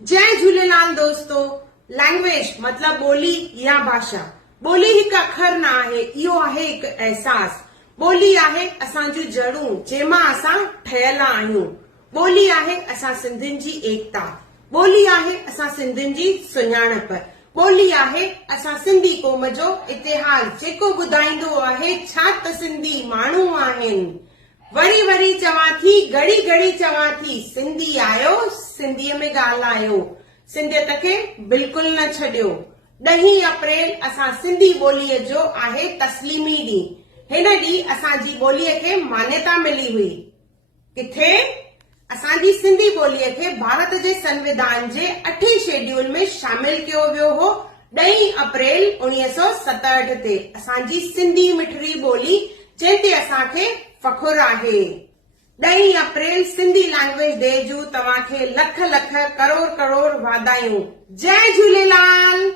जय झूलेलाल दोस्तों। लैंग्वेज मतलब ॿोली या भाषा। ॿोली हिकु अखर न आहे, इहो आहे हिकु अहसास। ॿोली आहे असांजूं जड़ूं जंहिंमां असां ठहियल आहियूं। ॿोली आहे असां सिंधियुनि जी एकता। ॿोली आहे असां सिंधियुनि जी सुञाणप। ॿोली आहे असां सिंधी क़ौम जो इतिहास जेको ॿुधाईंदो आहे छा त सिंधी माण्हू आहिनि। वरी वरी चवां थी, घड़ी घड़ी चवां थी, सिंधी आयो, सिंधीअ में ॻाल्हायो, सिंधियत खे बिल्कुलु न छॾियो। 10 अप्रैल असां सिंधी ॿोलीअ जो आहे तस्लीमी ॾींहुं। हिन ॾींहुं असांजी ॿोलीअ खे मान्यता मिली हुई। किथे? असांजी सिंधी ॿोलीअ खे भारत जे संविधान जे 8 शेड्यूल में शामिल कयो वियो हो 10 अप्रैल 1967 ते। असांजी सिंधी मिठड़ी ॿोली जंहिं ते असांखे फ़खुर आहे। 10 अप्रैल सिंधी लैंग्वेज डे जूं तव्हांखे लख लख करोड़ करोड़ वाधायूं। जय झूलेलाल।